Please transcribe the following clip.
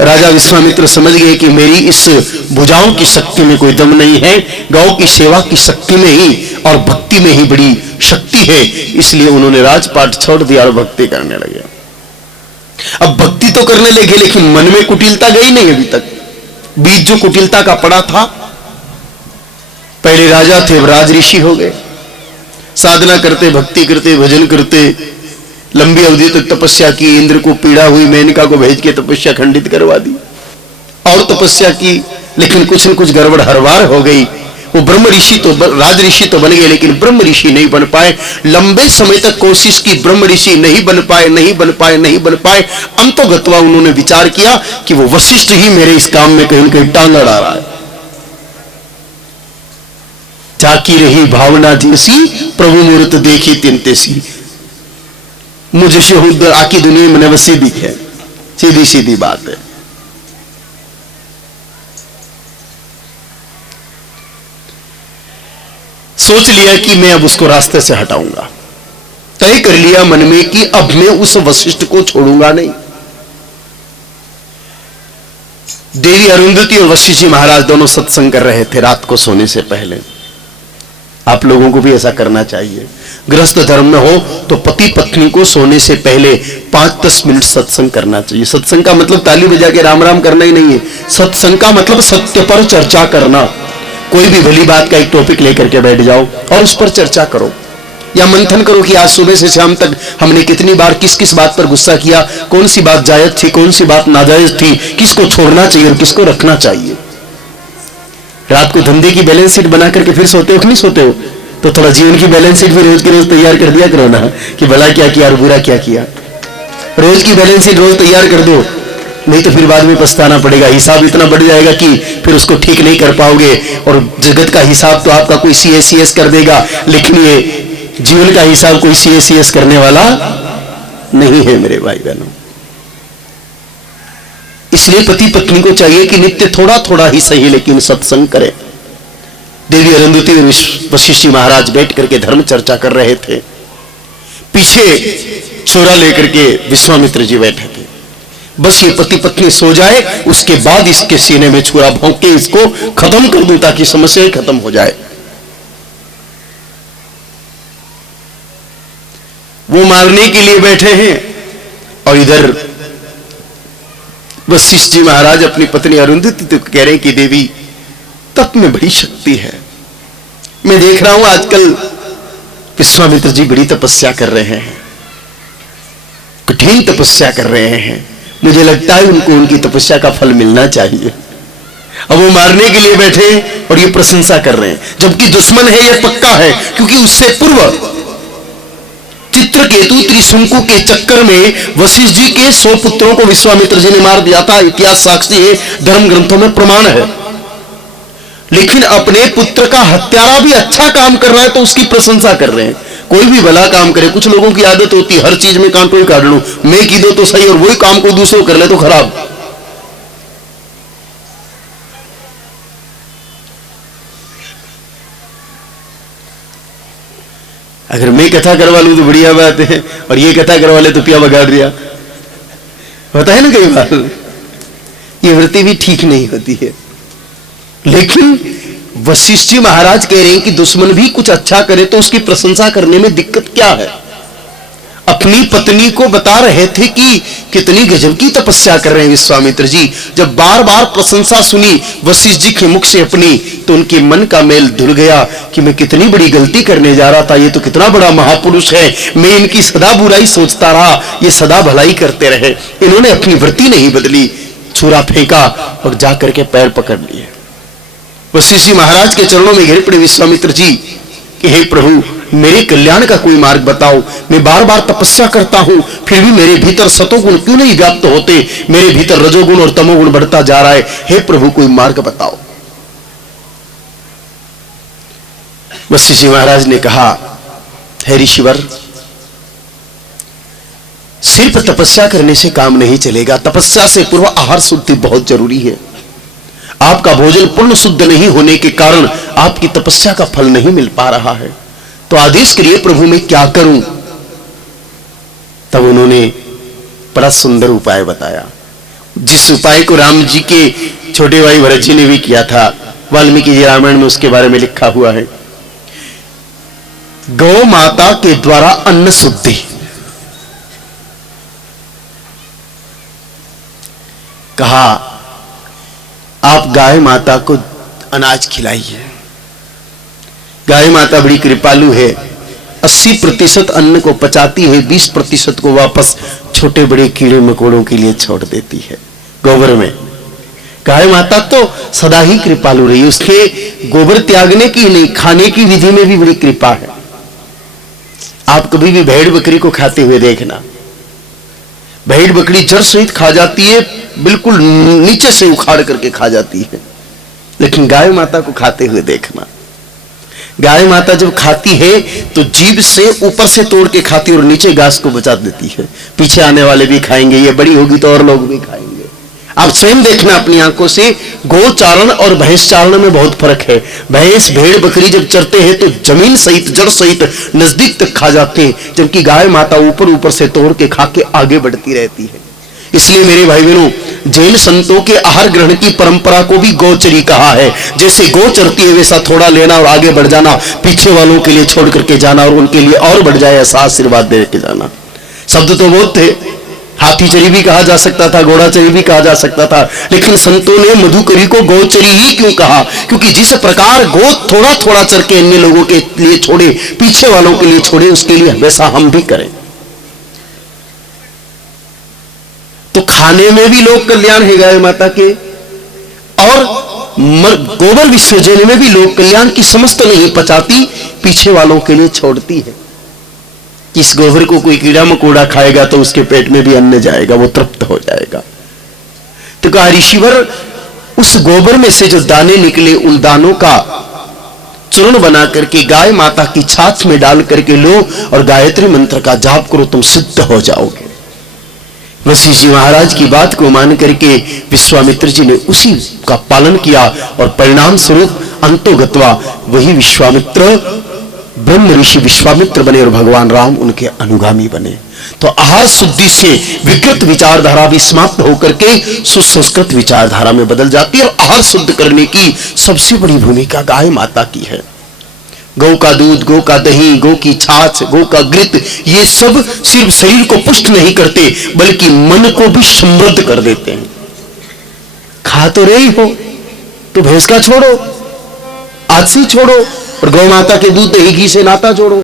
राजा विश्वामित्र समझ गए कि मेरी इस भुजाओं की शक्ति में कोई दम नहीं है, गौ की सेवा की शक्ति में ही और भक्ति में ही बड़ी शक्ति है। इसलिए उन्होंने राजपाट छोड़ दिया और भक्ति करने लगे। अब भक्ति तो करने लगे लेकिन मन में कुटिलता गई नहीं अभी तक। बीज जो कुटिलता का पड़ा था, पहले राजा थे, अब राज ऋषि हो गए, साधना करते, भक्ति करते, भजन करते, लंबी अवधि तक तपस्या की, इंद्र को पीड़ा हुई, मेनका को भेज के तपस्या खंडित करवा दी, और तपस्या की, लेकिन कुछ न कुछ गड़बड़ हर बार हो गई। वो ब्रह्म ऋषि तो राज ऋषि तो बन गए लेकिन ब्रह्म ऋषि नहीं बन पाए। लंबे समय तक कोशिश की, ब्रह्म ऋषि नहीं बन पाए, नहीं बन पाए, नहीं बन पाए। अंतोगत्वा उन्होंने विचार किया कि वो वशिष्ठ ही मेरे इस काम में कहीं कहीं टांग अड़ा रहा है। जाकी रही भावना जैसी, प्रभु मूर्त देखी तिनतेसी। मुझे शहूद आकी दुनिया में नवसी दिखे, सीधी सीधी बात है। सोच लिया कि मैं अब उसको रास्ते से हटाऊंगा, तय कर लिया मन में कि अब मैं उस वशिष्ठ को छोड़ूंगा नहीं। देवी अरुंधति और वशिष्ठ जी महाराज दोनों सत्संग कर रहे थे रात को सोने से पहले। आप लोगों को भी ऐसा करना चाहिए। गृहस्थ धर्म में हो तो पति पत्नी को सोने से पहले 5-10 मिनट सत्संग करना चाहिए। सत्संग का मतलब ताली बजा के राम राम करना ही नहीं है। सत्संग का मतलब सत्य पर चर्चा करना। कोई भी भली बात का एक टॉपिक लेकर के बैठ जाओ और उस पर चर्चा करो, या मंथन करो कि आज सुबह से शाम तक हमने कितनी बार किस किस बात पर गुस्सा किया, कौन सी बात जायज थी, कौन सी बात नाजायज थी, किसको छोड़ना चाहिए और किसको रखना चाहिए। रात को धंधे की बैलेंस शीट बना करके फिर सोते हो कि नहीं सोते हो, तो थोड़ा जीवन की बैलेंस शीट भी रोज के रोज तैयार कर दिया करो ना, कि भला क्या किया और बुरा क्या किया। रोज की बैलेंस शीट रोज तैयार कर दो, नहीं तो फिर बाद में पछताना पड़ेगा। हिसाब इतना बढ़ जाएगा कि फिर उसको ठीक नहीं कर पाओगे, और जगत का हिसाब तो आपका कोई CACS कर देगा, लेकिन ये जीवन का हिसाब कोई CACS करने वाला नहीं है मेरे भाई बहनों। इसलिए पति पत्नी को चाहिए कि नित्य थोड़ा थोड़ा ही सही लेकिन सत्संग करें। देवी अरुंधति और वशिष्ठ जी महाराज बैठ करके धर्म चर्चा कर रहे थे। पीछे छोरा लेकर के विश्वामित्र जी बैठे थे। बस ये पति पत्नी सो जाए, उसके बाद इसके सीने में छुरा भोंक के इसको खत्म कर दूं ताकि समस्या खत्म हो जाए। वो मारने के लिए बैठे हैं और इधर वशिष्ठ जी महाराज अपनी पत्नी अरुंधति तो कह रहे हैं कि देवी तप में बड़ी शक्ति है। मैं देख रहा हूं आजकल विश्वामित्र जी बड़ी तपस्या कर रहे हैं, कठिन तपस्या कर रहे हैं। मुझे लगता है उनको उनकी तपस्या का फल मिलना चाहिए। अब वो मारने के लिए बैठे और ये प्रशंसा कर रहे हैं, जबकि दुश्मन है ये पक्का है, क्योंकि उससे पूर्व चित्रकेतु त्रिशंकु के चक्कर में वशिष्ठ जी के 100 पुत्रों को विश्वामित्र जी ने मार दिया था। इतिहास साक्षी है, धर्म ग्रंथों में प्रमाण है। लेकिन अपने पुत्र का हत्यारा भी अच्छा काम कर रहा है तो उसकी प्रशंसा कर रहे हैं। कोई भी भला काम करे, कुछ लोगों की आदत होती है हर चीज में कांटो ही काट लूं, मैं की दो तो सही और वही काम को दूसरों कर ले तो खराब। अगर मैं कथा करवा लूं तो बढ़िया बात है, और ये कथा करवा ले तो पिया बगाड़ दिया, होता है ना कई बार। ये वृत्ति भी ठीक नहीं होती है। लेकिन वशिष्ठ जी महाराज कह रहे हैं कि दुश्मन भी कुछ अच्छा करे तो उसकी प्रशंसा करने में दिक्कत क्या है। अपनी पत्नी को बता रहे थे कि कितनी गजब की तपस्या कर रहे हैं विश्वामित्र जी। जब बार बार प्रशंसा सुनी वशिष्ठ जी के मुख से अपनी, तो उनके मन का मेल धुल गया कि मैं कितनी बड़ी गलती करने जा रहा था। ये तो कितना बड़ा महापुरुष है, मैं इनकी सदा बुराई सोचता रहा, ये सदा भलाई करते रहे। इन्होंने अपनी वृत्ति नहीं बदली, छुरा फेंका और जाकर के पैर पकड़ लिए। वशिष्ठ जी महाराज के चरणों में गिर पड़े विश्वामित्र जी कि हे प्रभु, मेरे कल्याण का कोई मार्ग बताओ। मैं बार बार तपस्या करता हूं, फिर भी मेरे भीतर सतोगुण क्यों नहीं व्याप्त होते, मेरे भीतर रजोगुण और तमोगुण बढ़ता जा रहा है। हे प्रभु, कोई मार्ग बताओ। वशिष्ठ जी महाराज ने कहा, हे ऋषिवर, सिर्फ तपस्या करने से काम नहीं चलेगा। तपस्या से पूर्व आहार शुद्धि बहुत जरूरी है। आपका भोजन पूर्ण शुद्ध नहीं होने के कारण आपकी तपस्या का फल नहीं मिल पा रहा है। तो आदेश करिए प्रभु, मैं क्या करूं। तब उन्होंने बड़ा सुंदर उपाय बताया। जिस उपाय को राम जी के छोटे भाई भरत जी ने भी किया था, वाल्मीकि जी रामायण में उसके बारे में लिखा हुआ है। गौ माता के द्वारा अन्न शुद्धि। कहा आप गाय माता को अनाज खिलाइए। गाय माता बड़ी कृपालु है, 80% अन्न को पचाती है, 20% को वापस छोटे बड़े कीड़े मकोड़ों के लिए छोड़ देती है गोबर में। गाय माता तो सदा ही कृपालु रही, उसके गोबर त्यागने की नहीं, खाने की विधि में भी बड़ी कृपा है। आप कभी भी भेड़ बकरी को खाते हुए देखना, भेड़ बकरी जड़ सहित खा जाती है, बिल्कुल नीचे से उखाड़ करके खा जाती है, लेकिन गाय माता को खाते हुए देखना। गाय माता जब खाती है तो जीभ से ऊपर से तोड़ के खाती है और नीचे घास को बचा देती है। पीछे आने वाले भी खाएंगे, ये बड़ी होगी तो और लोग भी खाएंगे। आप स्वयं देखना अपनी आंखों से, गोचारण और भैंस चारण में बहुत फर्क है। भैंस भेड़ बकरी जब चरते हैं तो जमीन सहित जड़ सहित नजदीक तक खा जाते हैं, जबकि गाय माता ऊपर ऊपर से तोड़ के खा के आगे बढ़ती रहती है। इसलिए मेरे भाई बहनों, जैन संतों के आहार ग्रहण की परंपरा को भी गोचरी कहा है। जैसे गो चरती है वैसा थोड़ा लेना और आगे बढ़ जाना, पीछे वालों के लिए छोड़ करके जाना और उनके लिए और बढ़ जाए ऐसा आशीर्वाद दे के जाना। शब्द तो बहुत थे, हाथी चरी भी कहा जा सकता था, घोड़ा चरी भी कहा जा सकता था, लेकिन संतों ने मधुकरी को गोचरी ही क्यों कहा? क्योंकि जिस प्रकार गो थोड़ा थोड़ा चर के अन्य लोगों के लिए छोड़े, पीछे वालों के लिए छोड़े, उसके लिए वैसा हम भी करें। तो खाने में भी लोक कल्याण है गाय माता के, और गोबर विसर्जन में भी लोक कल्याण की समस्त नहीं पचाती, पीछे वालों के लिए छोड़ती है। इस गोबर को कोई कीड़ा मकोड़ा खाएगा तो उसके पेट में भी अन्न जाएगा, वो तृप्त हो जाएगा। तो कहा ऋषिवर, उस गोबर में से जो दाने निकले उन दानों का चूर्ण बना करके गाय माता की छाछ में डाल करके लो और गायत्री मंत्र का जाप करो, तुम सिद्ध हो जाओगे। वशिष्ठ जी महाराज की बात को मान करके विश्वामित्र जी ने उसी का पालन किया और परिणाम स्वरूप अंतोगत्वा वही विश्वामित्र ब्रह्म ऋषि विश्वामित्र बने और भगवान राम उनके अनुगामी बने। तो आहार शुद्धि से विकृत विचारधारा भी समाप्त होकर के सुसंस्कृत विचारधारा में बदल जाती है। और आहार शुद्ध करने की सबसे बड़ी भूमिका गाय माता की है। गौ का दूध, गौ का दही, गौ की छाछ, गौ का घृत, ये सब सिर्फ शरीर को पुष्ट नहीं करते बल्कि मन को भी समृद्ध कर देते हैं। खा तो रही हो तो भैंस का छोड़ो, आज से छोड़ो, और गौ माता के दूध दही घी से नाता जोड़ो।